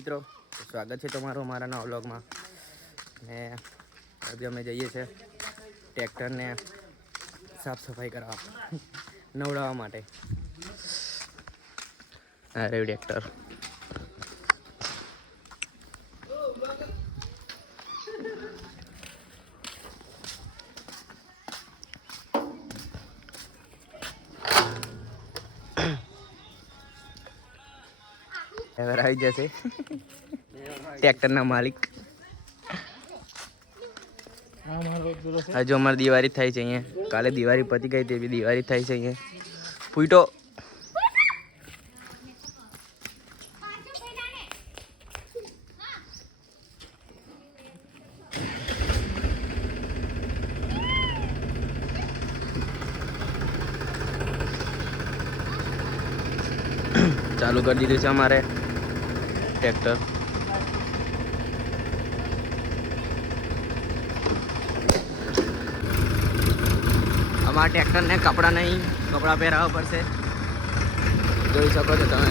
મિત્રો, સ્વાગત છે તમારું અમારા નવા વ્લોગમાં. ને અભી અમે જઈએ છીએ ટ્રેક્ટરને સાફ સફાઈ કરવા, નવડાવવા માટે. આ રહ્યું ટ્રેક્ટર. ડ્રાઈવર આવી જશે, ટ્રેક્ટરના માલિક. હજુ અમારે દિવાળી થાય છે અહીંયા. કાલે દિવાળી પતી ગઈ, તે બી દિવાળી થાય છે અહીંયા. ફૂટો ચાલુ કરી દીધું છે અમારે ટ્રેક્ટર. અમારા ટ્રેક્ટરને કપડાં નહીં, કપડાં પહેરાવવા પડશે. જોઈ શકો છો તમે.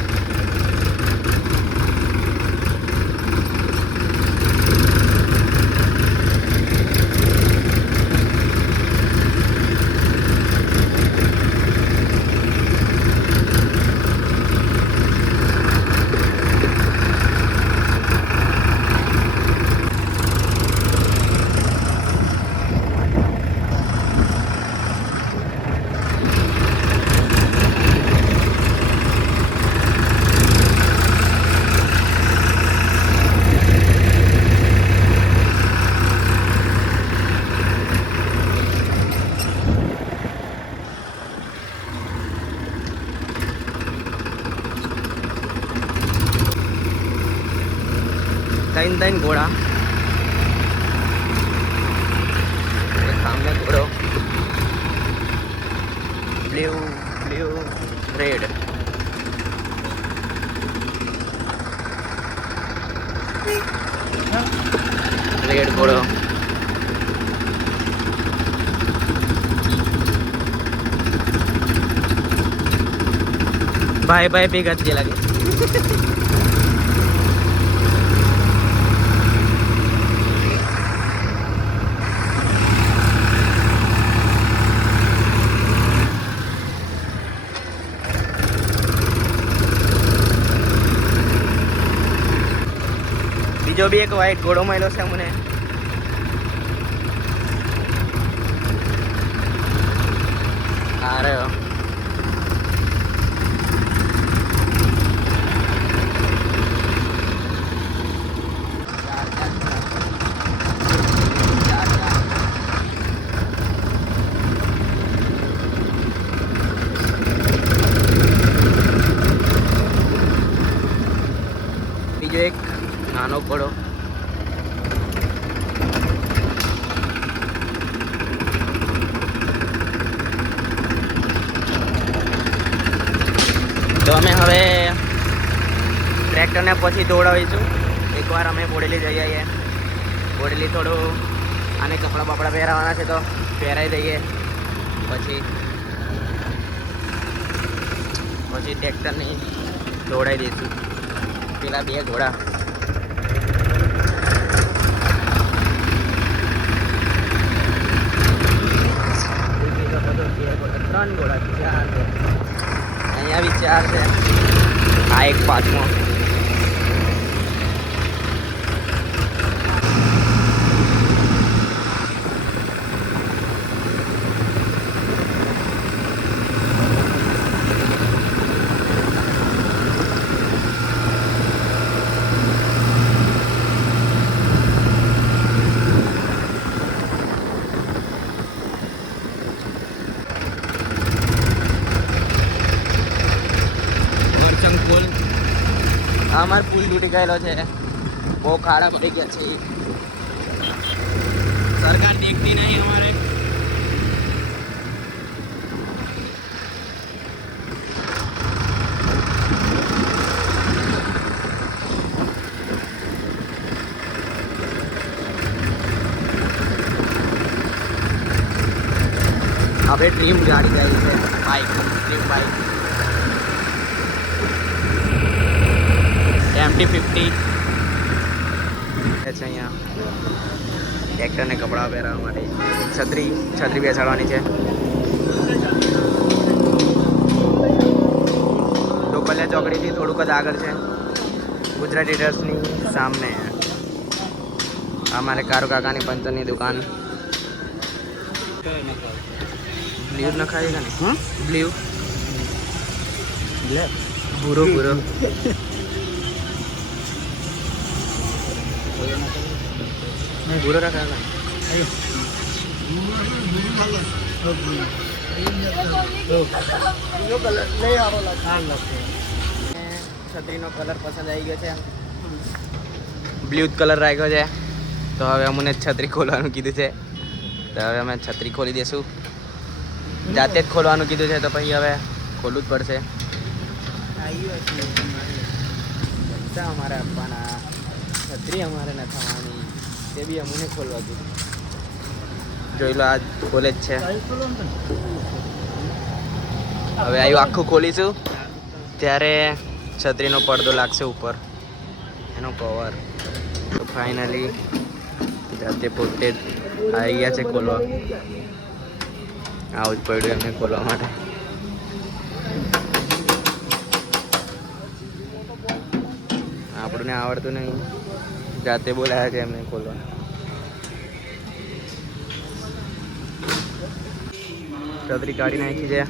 ત્રણ ઘોડા, સામે ઘોડો બ્લુ રેડ. રેડ ઘોડો. ભાઈ ભાઈ ભેગા જ લાગે. બીજો બી એક વ્હાઈટ ઘોડો મળ્યો છે મને. આ રહ્યો. બીજો એક નાનો ઘોડો. તો અમે હવે ટ્રેક્ટરને પછી દોડાવીશું. એકવાર અમે બોડેલી જઈ આવીએ. બોડેલી થોડું આને કપડાં બપડા પહેરાવાના છે તો પહેરાવી દઈએ. પછી ટ્રેક્ટરની દોડાવી દઈશું. પેલા બે ઘોડા. ત્રણ ઘોડા, ચાર છે અહીંયા બી, ચાર છે. આ એક પાંચમો. અમાર પુલ તૂટી ગયેલો છે, બહુ ખાડા પડી ગયા છે. સરકાર દેખતી નહીં અમારે. હવે ડ્રીમ ગાડી જાય છે, બાઇક, ડ્રીમ બાઇક MT-50. છે અહીંયા ટ્રેક્ટરને કપડાં પહેરાવવા માટે છત્રી બેસાડવાની છે. ટોકલિયા ચોકડીથી થોડુંક જ આગળ છે. ગુજરાતી ડ્રેસની સામે અમારે કારો કાકાની પંચરની દુકાન. બ્લ્યુ ન ખાવી કે નહીં? બ્લ્યુ ભૂરો ભૂરો નહીં, ભૂરો રખા છત્રીનો કલર પસંદ આવી ગયો છે. બ્લુ કલર રાખ્યો છે. તો હવે અમને છત્રી ખોલવાનું કીધું છે. તો હવે અમે છત્રી ખોલી દઈશું. જાતે જ ખોલવાનું કીધું છે તો પછી હવે ખોલવું જ પડશે. પૈસા અમારે આપવાના, છત્રી અમારે ન થવાની, તે બી અમને ખોલવા કીધું. જોઈ લો, આજ ખોલે જ છે. હવે આવ્યું આખું ખોલીશું ત્યારે છત્રીનો પડદો લાગશે ઉપર, એનો કવર. તો ફાઇનલી જાતે પોતે આવી ગયા છે ખોલવા. આવું જ પડ્યું એમને ખોલવા માટે. આપણને આવડતું નહીં, જાતે બોલાયા છે એમને ખોલવા. છત્રી કાઢી નાખી છે.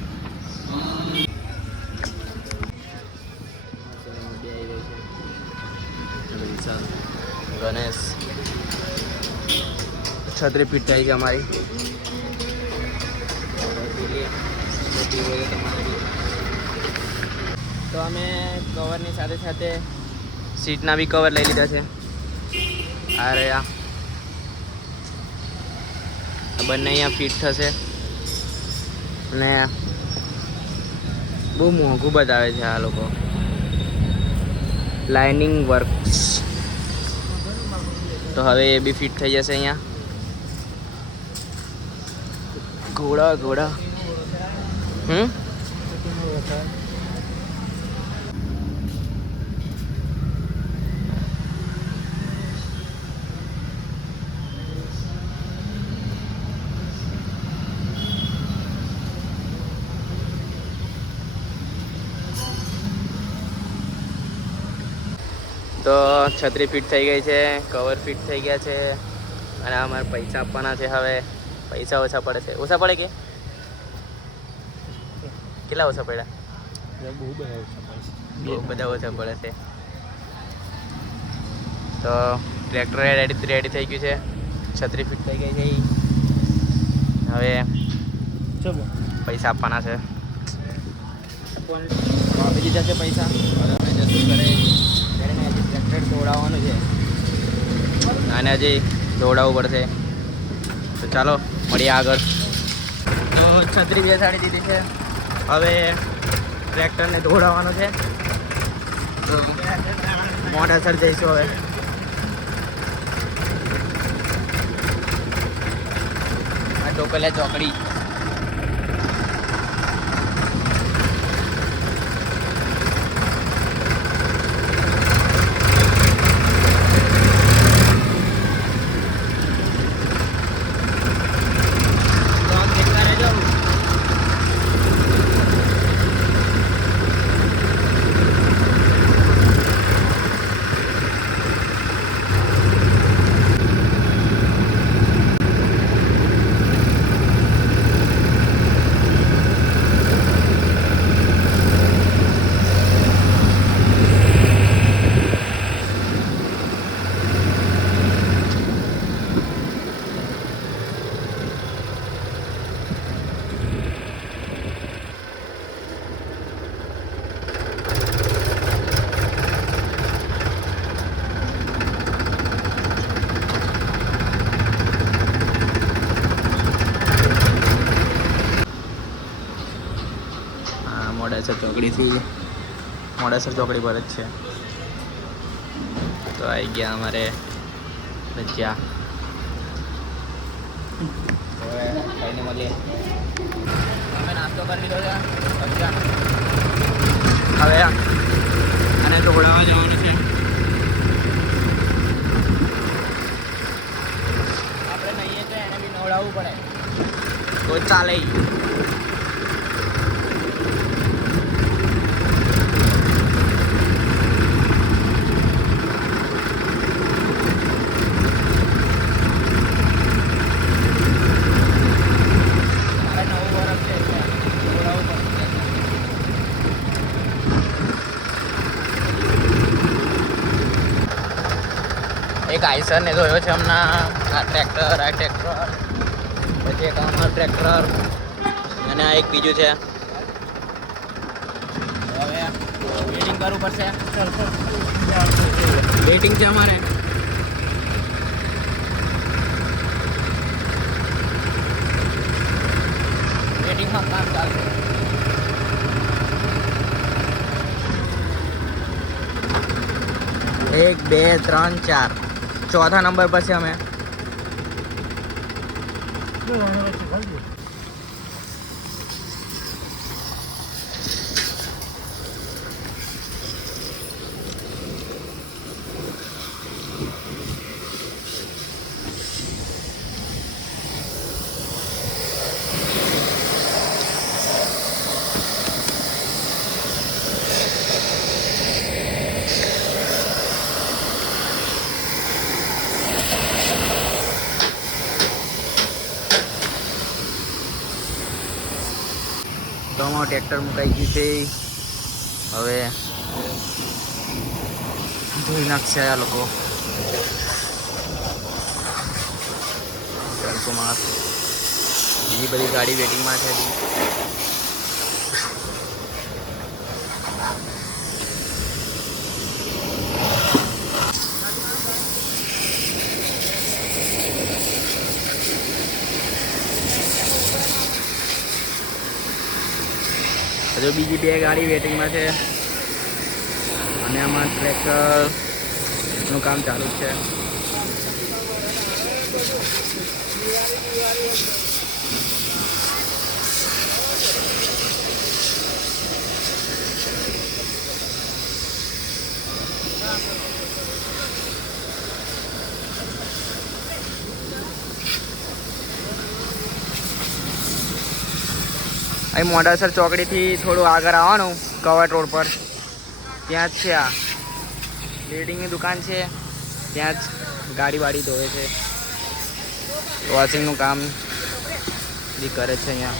ગણેશ છત્રી ફિટ થઈ છે અમારી. તો અમે કવરની સાથે સાથે સીટના બી કવર લઈ લીધા છે. અરે આ બંને અહીંયા ફિટ થશે ને બહુ મોંઘું બતાવે છે આ લોકો. Lining works. તો હવે એ બી ફિટ થઈ જશે અહીંયા. ઘોડા તો છત્રી ફિટ થઈ ગઈ છે, કવર ફિટ થઈ ગયા છે અને અમારે પૈસા આપવાના છે. હવે પૈસા ઓછા પડે છે. ઓછા પડે કે કેટલા ઓછા પડ્યા? બહુ બધા ઓછા પડે છે. તો ટ્રેક્ટર રેડી થઈ ગયું છે. છત્રી ફિટ થઈ ગઈ છે. હવે પૈસા આપવાના છે. આપી દીધા છે પૈસા. હવે અમે જશું ઘરે. ટ્રેક્ટર દોડાવવાનું છે અને હજી દોડાવવું પડશે. તો ચાલો મળીએ આગળ. તો છત્રી બેસાડી દીધી છે. હવે ટ્રેક્ટરને દોડાવવાનું છે. તો મોડાસર જઈશું. હવે આ ટોકલિયા ચોકડી. મોડાસર ચોકડીથી મોડાસર ચોકડી પર જ છે. તો આવી ગયા અમારે ભજીયા. હવે ખાઈને મળીએ. અમે નાસ્તો કરી લીધો છે ભજીયાનો. હવે અને ઢોળાવા જવાનું છે. તો ચાલે. એક આઈસર ને જોયો છે હમણાં. આ ટ્રેક્ટર પછી એક અમારું ટ્રેક્ટર અને આ એક બીજું છે. હવે વેટિંગ કરવું પડશે. વેટિંગ છે અમારે. વેટિંગમાં કામ ચાલશે. એક બે ત્રણ ચાર ચોથા નંબર પર છે અમે. તો અમારું ટ્રેક્ટર મુકાઈ ગયું છે. હવે ધોઈ નાખશે આ લોકો. કુમાર બીજી બધી ગાડી વેટિંગમાં છે. હજુ બીજી બે ગાડી વેટિંગમાં છે અને આમાં ટ્રેક્ટરનું કામ ચાલુ જ છે. અહીં મોડાસર ચોકડીથી થોડું આગળ આવવાનું કવાટ રોડ પર ત્યાં જ છે આ વેલ્ડિંગની દુકાન છે. ત્યાં જ ગાડી વાડી ધોવે છે. વોશિંગનું કામ બી કરે છે અહીંયા.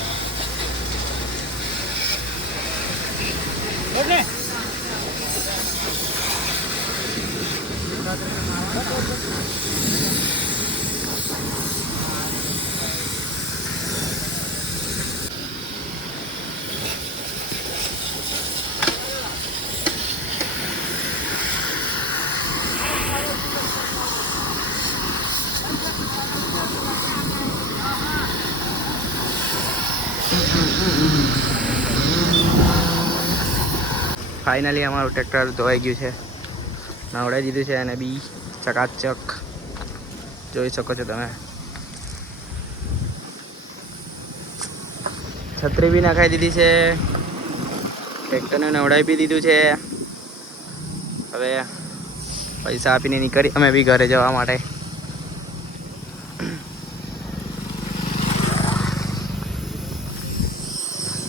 ફાઇનલી અમારું ટ્રેક્ટર ધોવાઈ ગયું છે. નવડાવી દીધું છે અને બી ચકાચક જોઈ શકો છો તમે. છત્રી બી નખાઈ દીધી છે. ટ્રેક્ટરને નવડાવી બી દીધું છે. હવે પૈસા આપીને નીકળી અમે બી ઘરે જવા માટે.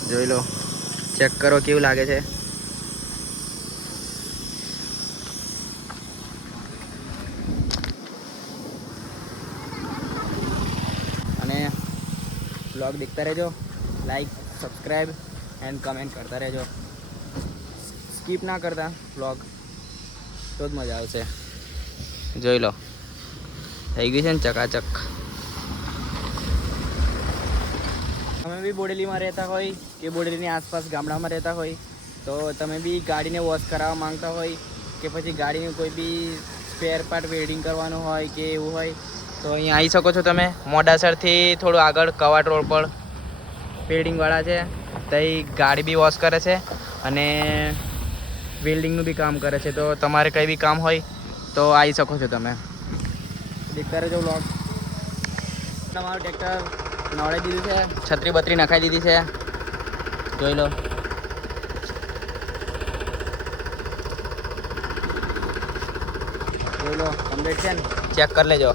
જોઈ લો, ચેક કરો કેવું લાગે છે. અને બ્લોગ દેખતા રહેજો. લાઈક, સબસ્ક્રાઈબ એન્ડ કમેન્ટ કરતા રહેજો. સ્કીપ ના કરતા બ્લોગ, તો જ મજા આવશે. જોઈ લો, થઈ ગઈ છે ને ચકાચક. તમે બી બોડેલીમાં રહેતા હોય કે બોડેલીની આસપાસ ગામડામાં રહેતા હોય તો તમે બી ગાડીને વોશ કરાવવા માંગતા હોય કે પછી ગાડીનું કોઈ બી સ્પેર પાર્ટ વેલ્ડિંગ કરવાનું હોય કે એવું હોય તો અહીંયા આવી શકો છો તમે. મોડાસરથી થોડું આગળ કવાટ રોડ પર વેલ્ડિંગવાળા છે. ત્યાં ગાડી બી વોશ કરે છે અને વેલ્ડિંગનું બી કામ કરે છે. તો તમારે કંઈ બી કામ હોય તો આવી શકો છો તમે. દેખતા રહેજો વ્લોગ. તમારું ટ્રેક્ટર નવડાવી દીધું છે. છત્રી બત્રી નખાઈ દીધી છે. જોઈ લો. જોઈ લો કમ્પ્લીટ છે ને, ચેક કરી લેજો.